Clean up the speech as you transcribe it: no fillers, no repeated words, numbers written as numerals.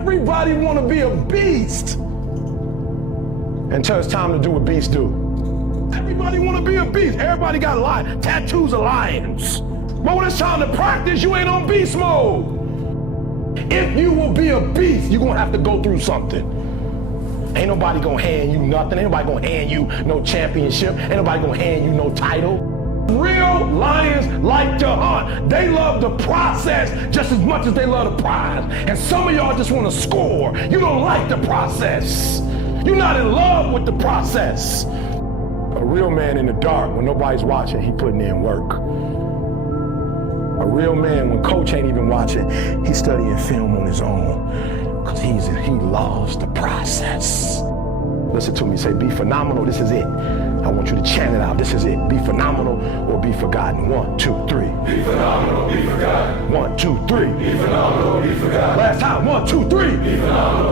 Everybody want to be a beast until it's time to do what beasts do. Everybody want to be a beast. Everybody got tattoos of lions. But when it's time to practice, you ain't on beast mode. If you will be a beast, you're going to have to go through something. Ain't nobody going to hand you nothing. Ain't nobody going to hand you no championship. Ain't nobody going to hand you no title. Real lions like to hunt. They love the process just as much as they love the prize. And some of y'all just want to score. You don't like the process. You're not in love with the process. A real man in the dark, when nobody's watching, he putting in work. A real man, when coach ain't even watching, he's studying film on his own because he loves the process. Listen to me, say, be phenomenal, this is it. I want you to chant it out, this is it. Be phenomenal or be forgotten. 1, 2, 3. Be phenomenal, be forgotten. 1, 2, 3. Be phenomenal, be forgotten. Last time, 1, 2, 3. Be phenomenal.